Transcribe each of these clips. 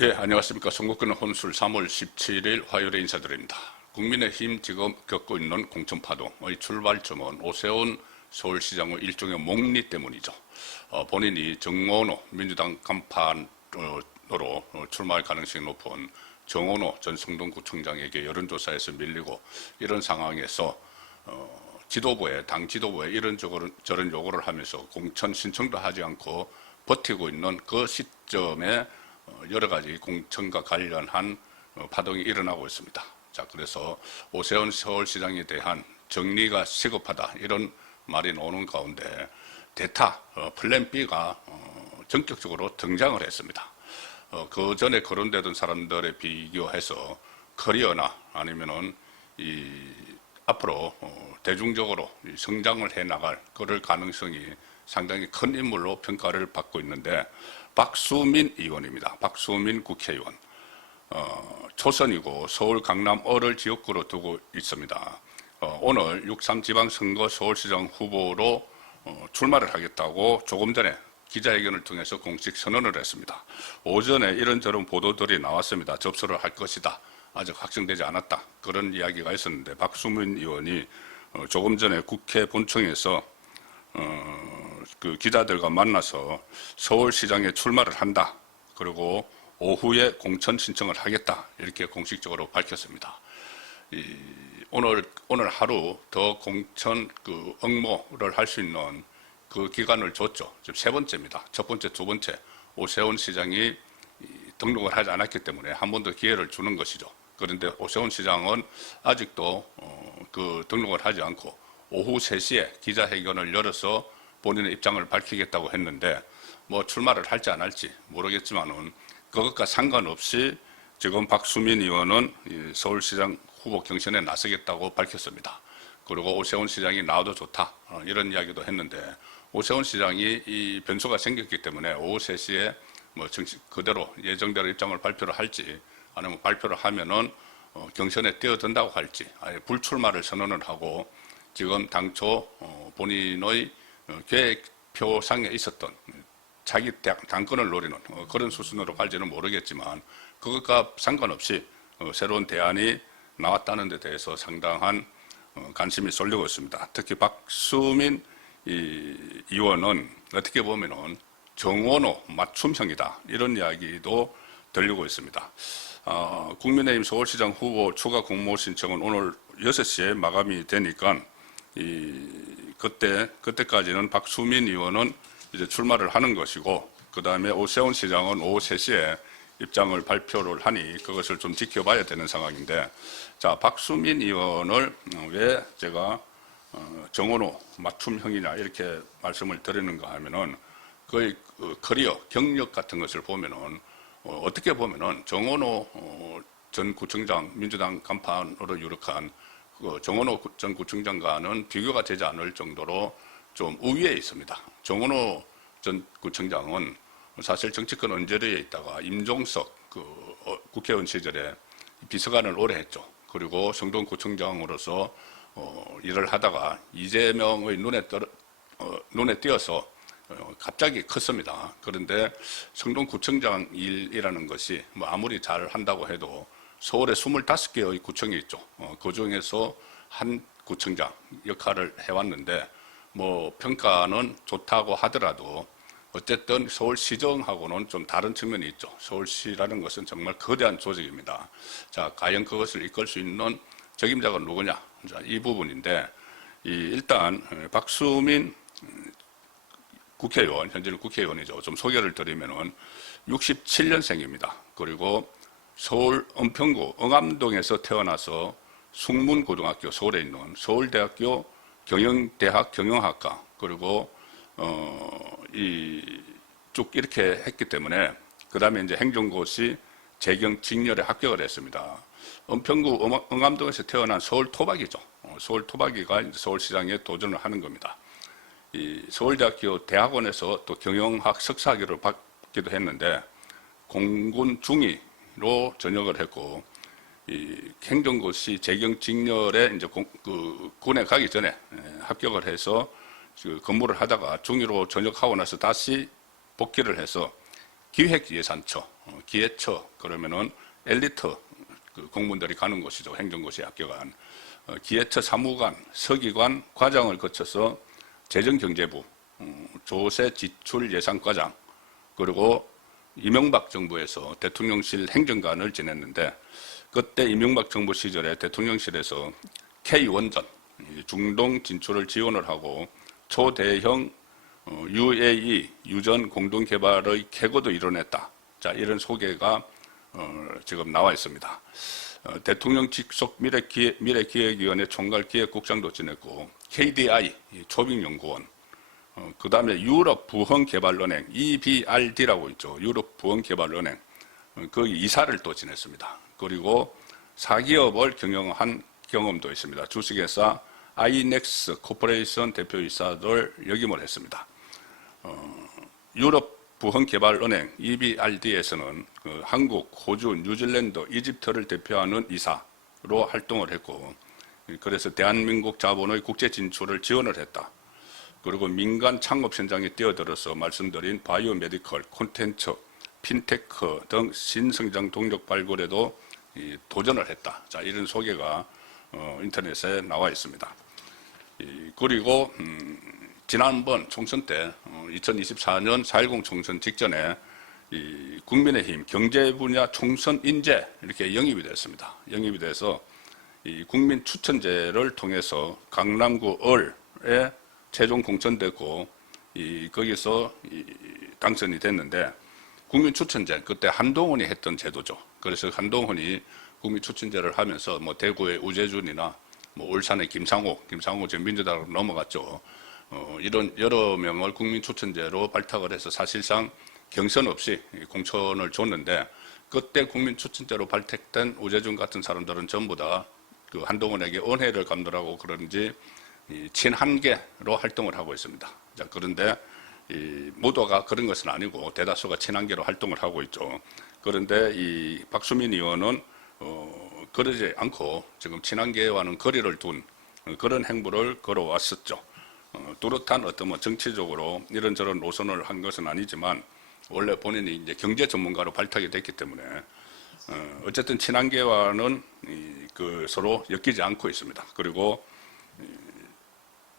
예, 안녕하십니까. 선거권의 혼술 3월 17일 화요일에 인사드립니다. 국민의힘 지금 겪고 있는 공천파동의 출발점은 오세훈 서울시장의 일종의 목리 때문이죠. 본인이 정원호 민주당 간판으로 출마할 가능성이 높은 정원호 전 성동구청장에게 여론조사에서 밀리고 이런 상황에서 당 지도부에 이런저런 요구를 하면서 공천 신청도 하지 않고 버티고 있는 그 시점에 여러 가지 공천과 관련한 파동이 일어나고 있습니다. 자, 그래서 오세훈 서울시장에 대한 정리가 시급하다 이런 말이 나오는 가운데 대타 플랜 B가 전격적으로 등장을 했습니다. 그 전에 거론되던 사람들에 비교해서 커리어나 아니면은 앞으로 대중적으로 성장을 해 나갈 그럴 가능성이 상당히 큰 인물로 평가를 받고 있는데 박수민 의원입니다. 박수민 국회의원. 초선이고 서울 강남 을을 지역구로 두고 있습니다. 오늘 6.3 지방선거 서울시장 후보로 출마를 하겠다고 조금 전에 기자회견을 통해서 공식 선언을 했습니다. 오전에 이런저런 보도들이 나왔습니다. 접수를 할 것이다. 아직 확정되지 않았다. 그런 이야기가 있었는데 박수민 의원이 조금 전에 국회 본청에서 그 기자들과 만나서 서울시장에 출마를 한다. 그리고 오후에 공천 신청을 하겠다. 이렇게 공식적으로 밝혔습니다. 오늘 하루 더 공천 응모를 할 수 있는 그 기간을 줬죠. 지금 세 번째입니다. 첫 번째, 두 번째 오세훈 시장이 등록을 하지 않았기 때문에 한 번 더 기회를 주는 것이죠. 그런데 오세훈 시장은 아직도 등록을 하지 않고 오후 3시에 기자회견을 열어서 본인의 입장을 밝히겠다고 했는데 뭐 출마를 할지 안 할지 모르겠지만은 그것과 상관없이 지금 박수민 의원은 서울시장 후보 경선에 나서겠다고 밝혔습니다. 그리고 오세훈 시장이 나와도 좋다 이런 이야기도 했는데 오세훈 시장이 이 변수가 생겼기 때문에 오후 3시에 뭐 그대로 예정대로 입장을 발표를 할지 아니면 발표를 하면은 경선에 뛰어든다고 할지 아니 불출마를 선언을 하고 지금 당초 본인의 계획표상에 있었던 자기 당권을 노리는 그런 수순으로 갈지는 모르겠지만 그것과 상관없이 새로운 대안이 나왔다는 데 대해서 상당한 관심이 쏠리고 있습니다. 특히 박수민 의원은 어떻게 보면은 정원호 맞춤형이다 이런 이야기도 들리고 있습니다. 국민의힘 서울시장 후보 추가 공모 신청은 오늘 6시에 마감이 되니까 그때까지는 박수민 의원은 이제 출마를 하는 것이고 그 다음에 오세훈 시장은 오후 3시에 입장을 발표를 하니 그것을 좀 지켜봐야 되는 상황인데 자 박수민 의원을 왜 제가 정원호 맞춤형이냐 이렇게 말씀을 드리는가 하면은 거의 커리어 경력 같은 것을 보면은 어떻게 보면은 정원호 전 구청장 민주당 간판으로 유력한 정원호 전 구청장과는 비교가 되지 않을 정도로 좀 우위에 있습니다. 정원호 전 구청장은 사실 정치권 언저리에 있다가 임종석 국회의원 시절에 비서관을 오래 했죠. 그리고 성동구청장으로서 일을 하다가 이재명의 눈에 띄어서 갑자기 컸습니다. 그런데 성동구청장 일이라는 것이 뭐 아무리 잘 한다고 해도 서울에 25개의 구청이 있죠. 그 중에서 한 구청장 역할을 해왔는데 뭐 평가는 좋다고 하더라도 어쨌든 서울시정하고는 좀 다른 측면이 있죠. 서울시라는 것은 정말 거대한 조직입니다. 자, 과연 그것을 이끌 수 있는 책임자가 누구냐? 자, 이 부분인데 일단 박수민 국회의원, 현재는 국회의원이죠. 좀 소개를 드리면은 67년생입니다. 그리고 서울 은평구 응암동에서 태어나서 숭문고등학교 서울에 있는 서울대학교 경영대학 경영학과 그리고 쭉 이렇게 했기 때문에 그 다음에 이제 행정고시 재경직렬에 합격을 했습니다. 은평구 응암동에서 태어난 서울 토박이죠. 서울 토박이가 이제 서울시장에 도전을 하는 겁니다. 서울대학교 대학원에서 또 경영학 석사학위를 받기도 했는데 공군 중위로 전역을 했고 행정고시 재경직렬에 이제 군에 가기 전에 합격을 해서 근무를 하다가 중위로 전역하고 나서 다시 복귀를 해서 기획예산처 기예처 그러면은 엘리트 그 공무원들이 가는 곳이죠. 행정고시 합격한 기예처 사무관, 서기관, 과장을 거쳐서 재정경제부, 조세지출예산과장 그리고 이명박 정부에서 대통령실 행정관을 지냈는데 그때 이명박 정부 시절에 대통령실에서 K-원전 중동 진출을 지원을 하고 초대형 UAE 유전 공동개발의 쾌거도 이뤄냈다. 자, 이런 소개가 지금 나와 있습니다. 대통령 직속 미래기획위원회 총괄기획국장도 지냈고 KDI 초빙연구원 그 다음에 유럽 부흥개발은행 EBRD라고 있죠. 유럽 부흥개발은행 그 이사를 또 지냈습니다. 그리고 사기업을 경영한 경험도 있습니다. 주식회사 아이넥스 코퍼레이션 대표이사를 역임을 했습니다. 유럽 부흥개발은행 EBRD에서는 그 한국, 호주, 뉴질랜드, 이집트를 대표하는 이사로 활동을 했고 그래서 대한민국 자본의 국제 진출을 지원을 했다. 그리고 민간 창업 현장에 뛰어들어서 말씀드린 바이오 메디컬, 콘텐츠, 핀테크 등 신성장 동력 발굴에도 도전을 했다. 자, 이런 소개가 인터넷에 나와 있습니다. 그리고 지난번 총선 때 2024년 4.10 총선 직전에 국민의힘 경제 분야 총선 인재 이렇게 영입이 됐습니다. 영입이 돼서 국민 추천제를 통해서 강남구 을에 최종 공천됐고 거기서 당선이 됐는데 국민 추천제 그때 한동훈이 했던 제도죠. 그래서 한동훈이 국민 추천제를 하면서 뭐 대구의 우재준이나 뭐 울산의 김상호 지금 민주당으로 넘어갔죠. 이런 여러 명을 국민 추천제로 발탁을 해서 사실상 경선 없이 공천을 줬는데 그때 국민 추천제로 발탁된 우재준 같은 사람들은 전부 다 그 한동훈에게 은혜를 갚느라고 그런지 친한계로 활동을 하고 있습니다. 자, 그런데 모두가 그런 것은 아니고 대다수가 친한계로 활동을 하고 있죠. 그런데 이 박수민 의원은 그러지 않고 지금 친한계와는 거리를 둔 그런 행보를 걸어왔었죠. 뚜렷한 어떤 뭐 정치적으로 이런저런 노선을 한 것은 아니지만 원래 본인이 이제 경제 전문가로 발탁이 됐기 때문에 어쨌든 친한계와는 그 서로 엮이지 않고 있습니다. 그리고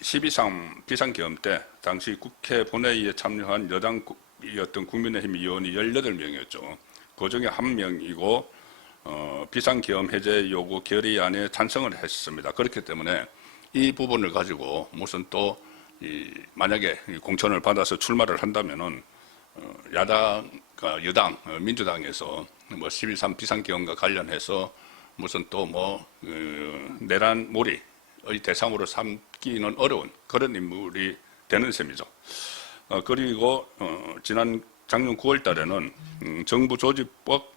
12.3 비상계엄 때 당시 국회 본회의에 참여한 여당이었던 국민의힘 의원이 18명이었죠. 그 중에 1명이고 비상계엄 해제 요구 결의안에 찬성을 했습니다. 그렇기 때문에 이 부분을 가지고 무슨 또 만약에 공천을 받아서 출마를 한다면은 여당 민주당에서 뭐 12.3 비상계엄과 관련해서 무슨 또 뭐 내란몰이의 대상으로 삼기는 어려운 그런 인물이 되는 셈이죠. 그리고 지난 작년 9월 달에는 정부 조직법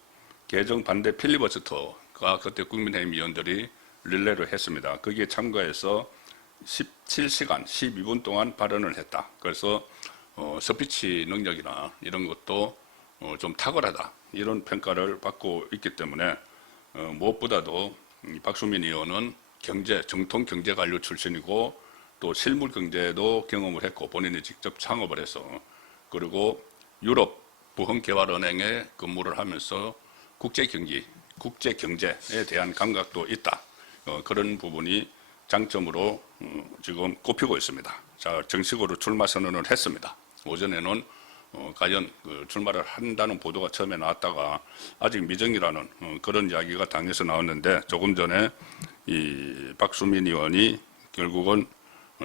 개정 반대 필리버스터가 그때 국민의힘 의원들이 릴레이를 했습니다. 거기에 참가해서 17시간 12분 동안 발언을 했다. 그래서 스피치 능력이나 이런 것도 좀 탁월하다. 이런 평가를 받고 있기 때문에 무엇보다도 박수민 의원은 정통 경제관료 출신이고 또 실물 경제도 경험을 했고 본인이 직접 창업을 해서 그리고 유럽 부흥개발은행에 근무를 하면서 국제경제에 대한 감각도 있다. 그런 부분이 장점으로 지금 꼽히고 있습니다. 자, 정식으로 출마 선언을 했습니다. 오전에는 과연 출마를 한다는 보도가 처음에 나왔다가 아직 미정이라는 그런 이야기가 당에서 나왔는데 조금 전에 이 박수민 의원이 결국은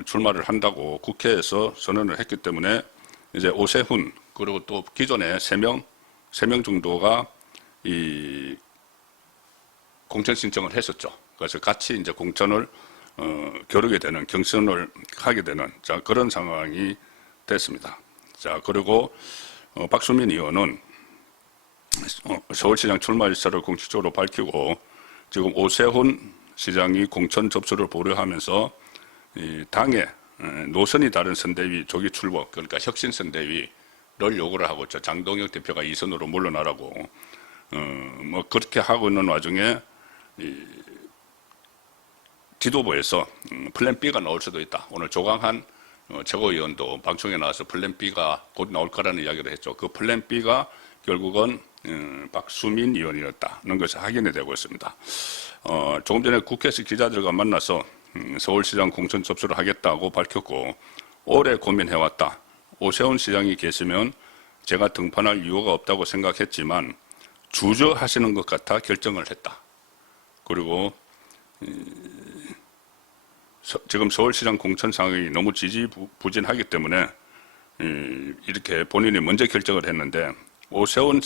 출마를 한다고 국회에서 선언을 했기 때문에 이제 오세훈 그리고 또 기존에 3명 정도가 이 공천 신청을 했었죠. 그래서 같이 이제 공천을 겨루게 되는 경선을 하게 되는 자 그런 상황이 됐습니다. 자 그리고 박수민 의원은 서울시장 출마 일사를 공식적으로 밝히고 지금 오세훈 시장이 공천 접수를 보류하면서 이 당의 노선이 다른 선대위 조기 출범 그러니까 혁신 선대위를 요구를 하고 있죠. 장동혁 대표가 2선으로 물러나라고 뭐 그렇게 하고 있는 와중에 이 지도부에서 플랜 B가 나올 수도 있다. 오늘 조강한 최고위원도 방송에 나와서 플랜 B가 곧 나올 거라는 이야기를 했죠. 그 플랜 B가 결국은 박수민 의원이었다는 것이 확인이 되고 있습니다. 조금 전에 국회에서 기자들과 만나서 서울시장 공천 접수를 하겠다고 밝혔고 오래 고민해왔다. 오세훈 시장이 계시면 제가 등판할 이유가 없다고 생각했지만 주저하시는 것 같아 결정을 했다. 그리고 지금 서울시장 공천 상황이 너무 지지부진하기 때문에 이렇게 본인이 먼저 결정을 했는데 오세훈이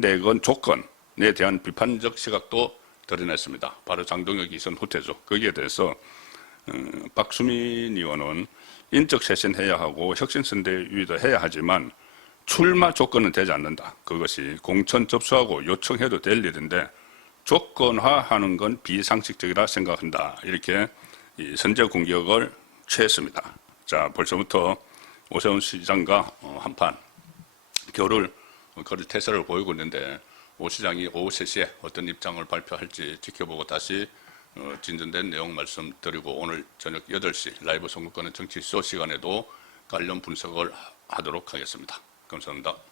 내건 조건에 대한 비판적 시각도 드러냈습니다. 바로 장동혁 이선 후퇴죠. 거기에 대해서 박수민 의원은 인적 쇄신해야 하고 혁신선대위도 해야 하지만 출마 조건은 되지 않는다. 그것이 공천 접수하고 요청해도 될 일인데 조건화하는 건 비상식적이라 생각한다. 이렇게 선제 공격을 취했습니다. 자, 벌써부터 오세훈 시장과 한판 겨룰 그런 태세를 보이고 있는데 오 시장이 오후 3시에 어떤 입장을 발표할지 지켜보고 다시 진전된 내용 말씀드리고 오늘 저녁 8시 라이브 선거권의 정치쇼 시간에도 관련 분석을 하도록 하겠습니다. 감사합니다.